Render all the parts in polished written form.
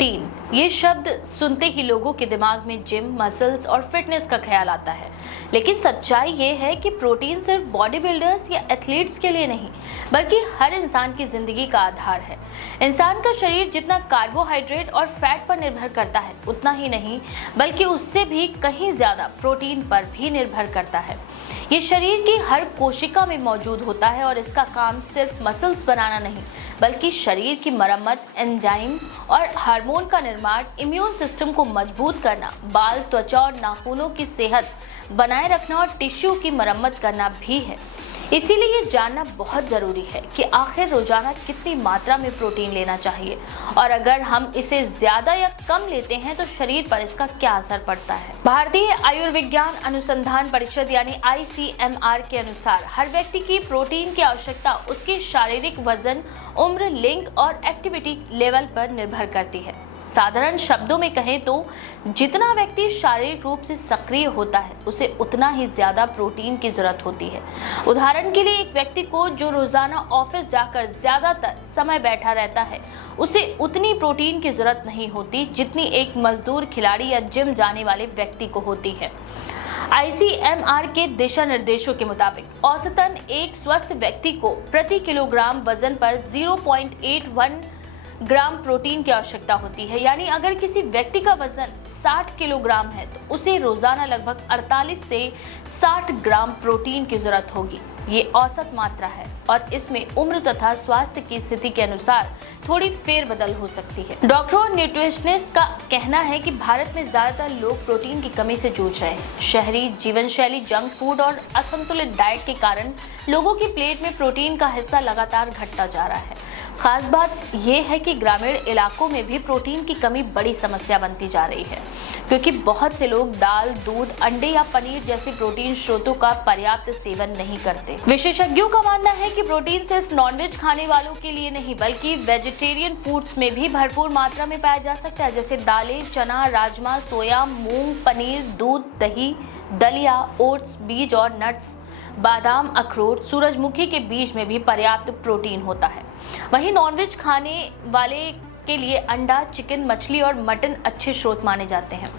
Protein, ये शब्द सुनते ही लोगों के दिमाग में जिम, मसल्स और फिटनेस का ख्याल आता है। लेकिन सच्चाई ये है कि प्रोटीन सिर्फ बॉडी बिल्डर्स या एथलीट्स के लिए नहीं, बल्कि हर इंसान की जिंदगी का आधार है। इंसान का शरीर जितना कार्बोहाइड्रेट और फैट पर निर्भर करता है, उतना ही नहीं बल्कि उससे भी कहीं ज्यादा प्रोटीन पर भी निर्भर करता है। ये शरीर की हर कोशिका में मौजूद होता है और इसका काम सिर्फ मसल्स बनाना नहीं, बल्कि शरीर की मरम्मत, एंजाइम और हार्मोन का निर्माण, इम्यून सिस्टम को मजबूत करना, बाल, त्वचा और नाखूनों की सेहत बनाए रखना और टिश्यू की मरम्मत करना भी है। इसीलिए ये जानना बहुत ज़रूरी है कि आखिर रोजाना कितनी मात्रा में प्रोटीन लेना चाहिए और अगर हम इसे ज़्यादा या कम लेते हैं तो शरीर पर इसका क्या असर पड़ता है। भारतीय आयुर्विज्ञान अनुसंधान परिषद यानी ICMR के अनुसार हर व्यक्ति की प्रोटीन की आवश्यकता उसके शारीरिक वजन, उम्र, लिंग और एक्टिविटी लेवल पर निर्भर करती है। साधारण शब्दों में कहें तो जितना व्यक्ति शारीरिक रूप से सक्रिय होता है, उसे उतना ही ज्यादा प्रोटीन की जरूरत होती है। उदाहरण के लिए एक व्यक्ति को जो रोजाना ऑफिस जाकर ज्यादातर समय बैठा रहता है, उसे उतनी प्रोटीन की जरूरत नहीं होती जितनी एक मजदूर, खिलाड़ी या जिम जाने वाले व्यक्ति को होती है। ICMR के दिशा निर्देशों के मुताबिक औसतन एक स्वस्थ व्यक्ति को प्रति किलोग्राम वजन पर 0.81 ग्राम प्रोटीन की आवश्यकता होती है। यानी अगर किसी व्यक्ति का वजन 60 किलोग्राम है तो उसे रोजाना लगभग 48 से 60 ग्राम प्रोटीन की जरूरत होगी। ये औसत मात्रा है और इसमें उम्र तथा स्वास्थ्य की स्थिति के अनुसार थोड़ी फेरबदल हो सकती है। डॉक्टरों और न्यूट्रिशनिस्ट का कहना है कि भारत में ज्यादातर लोग प्रोटीन की कमी से जूझ रहे हैं। शहरी जीवन शैली, जंक फूड और असंतुलित डाइट के कारण लोगों की प्लेट में प्रोटीन का हिस्सा लगातार घटता जा रहा है। खास बात यह है कि ग्रामीण इलाकों में भी प्रोटीन की कमी बड़ी समस्या बनती जा रही है, क्योंकि बहुत से लोग दाल, दूध, अंडे या पनीर जैसे प्रोटीन स्रोतों का पर्याप्त सेवन नहीं करते। विशेषज्ञों का मानना है कि प्रोटीन सिर्फ नॉनवेज खाने वालों के लिए नहीं, बल्कि वेजिटेरियन फूड्स में भी भरपूर मात्रा में पाया जा सकता है, जैसे दालें, चना, राजमा, सोया, मूंग, पनीर, दूध, दही, दलिया, ओट्स, बीज और नट्स, बादाम, अखरोट, सूरजमुखी के बीज में भी पर्याप्त प्रोटीन होता है। वहीं नॉनवेज खाने वाले के लिए अंडा, चिकन, मछली और मटन अच्छे स्रोत माने जाते हैं।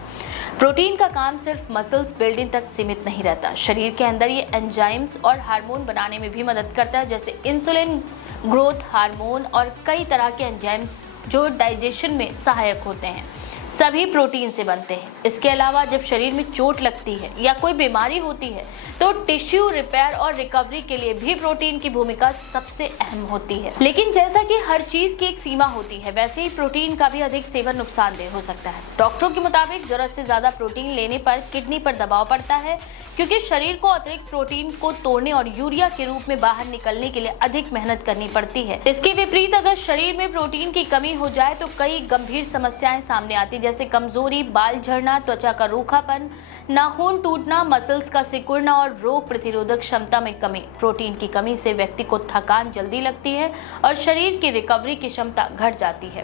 प्रोटीन का काम सिर्फ मसल्स बिल्डिंग तक सीमित नहीं रहता। शरीर के अंदर ये एंजाइम्स और हार्मोन बनाने में भी मदद करता है, जैसे इंसुलिन, ग्रोथ हार्मोन और कई तरह के एंजाइम्स जो डाइजेशन में सहायक होते हैं, सभी प्रोटीन से बनते हैं। इसके अलावा जब शरीर में चोट लगती है या कोई बीमारी होती है तो टिश्यू रिपेयर और रिकवरी के लिए भी प्रोटीन की भूमिका सबसे अहम होती है। लेकिन जैसा कि हर चीज की एक सीमा होती है, वैसे ही प्रोटीन का भी अधिक सेवन नुकसानदेह हो सकता है। डॉक्टरों के मुताबिक जरूरत से ज्यादा प्रोटीन लेने पर किडनी पर दबाव पड़ता है, क्योंकि शरीर को अतिरिक्त प्रोटीन को तोड़ने और यूरिया के रूप में बाहर निकलने के लिए अधिक मेहनत करनी पड़ती है। इसके विपरीत अगर शरीर में प्रोटीन की कमी हो जाए तो कई गंभीर समस्याएं सामने आती, जैसे कमजोरी, बाल झड़ना, त्वचा का रूखापन, नाखून टूटना, मसल्स का सिकुड़ना और रोग प्रतिरोधक क्षमता में कमी। प्रोटीन की कमी से व्यक्ति को थकान जल्दी लगती है और शरीर की रिकवरी की क्षमता घट जाती है।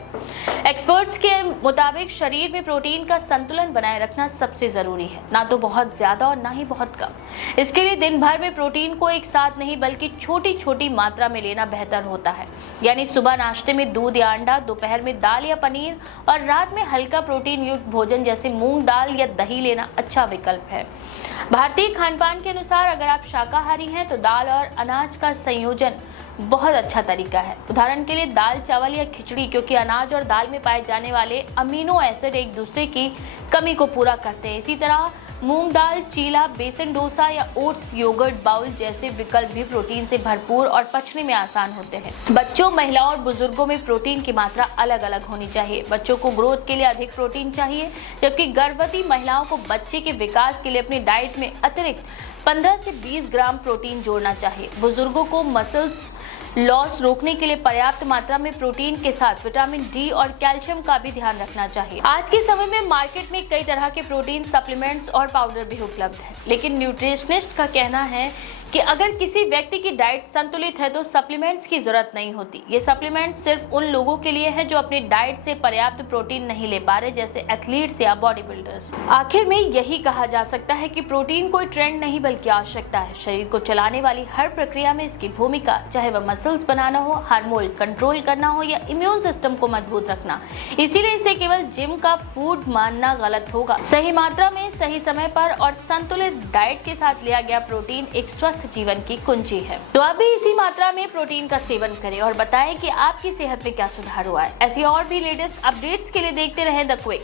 एक्सपर्ट्स के मुताबिक शरीर में प्रोटीन का संतुलन बनाए रखना सबसे जरूरी है, ना तो बहुत ज्यादा और ना ही बहुत कम। इसके लिए दिन भर में प्रोटीन को एक साथ नहीं बल्कि छोटी छोटी मात्रा में लेना बेहतर होता है। यानी सुबह नाश्ते में दूध या अंडा, दोपहर में दाल या पनीर और रात में हल्का प्रोटीन युक्त भोजन जैसे मूंग दाल या दही लेना अच्छा विकल्प है। भारतीय खानपान के अनुसार अगर आप शाकाहारी हैं तो दाल और अनाज का संयोजन बहुत अच्छा तरीका है। उदाहरण के लिए दाल, चावल या खिचड़ी, क्योंकि अनाज और दाल में पाए जाने वाले अमीनो एसिड एक दूसरे की कमी को पूरा करते हैं। इसी तरह मूंग दाल, चीला, बेसन डोसा या ओट्स, योगर्ट बाउल जैसे विकल्प भी प्रोटीन से भरपूर और पचने में आसान होते हैं। बच्चों, महिलाओं और बुजुर्गों में प्रोटीन की मात्रा अलग अलग होनी चाहिए। बच्चों को ग्रोथ के लिए अधिक प्रोटीन चाहिए, जबकि गर्भवती महिलाओं को बच्चे के विकास के लिए अपनी डाइट में अतिरिक्त 15 से 20 ग्राम प्रोटीन जोड़ना चाहिए। बुजुर्गों को मसल्स लॉस रोकने के लिए पर्याप्त मात्रा में प्रोटीन के साथ विटामिन डी और कैल्शियम का भी ध्यान रखना चाहिए। आज के समय में मार्केट में कई तरह के प्रोटीन सप्लीमेंट्स और पाउडर भी उपलब्ध हैं, लेकिन न्यूट्रिशनिस्ट का कहना है कि अगर किसी व्यक्ति की डाइट संतुलित है तो सप्लीमेंट्स की जरूरत नहीं होती। ये सप्लीमेंट सिर्फ उन लोगों के लिए है जो अपनी डाइट से पर्याप्त प्रोटीन नहीं ले पा रहे, जैसे एथलीट्स या बॉडी बिल्डर्स। आखिर में यही कहा जा सकता है कि प्रोटीन कोई ट्रेंड नहीं बल्कि आवश्यकता है। शरीर को चलाने वाली हर प्रक्रिया में इसकी भूमिका, चाहे वह मसल्स बनाना हो, हार्मोन कंट्रोल करना हो या इम्यून सिस्टम को मजबूत रखना। इसीलिए इसे केवल जिम का फूड मानना गलत होगा। सही मात्रा में, सही समय पर और संतुलित डाइट के साथ लिया गया प्रोटीन एक स्वस्थ जीवन की कुंजी है। तो आप भी इसी मात्रा में प्रोटीन का सेवन करें और बताएं कि आपकी सेहत में क्या सुधार हुआ है। ऐसी और भी लेटेस्ट अपडेट्स के लिए देखते रहें द क्विक।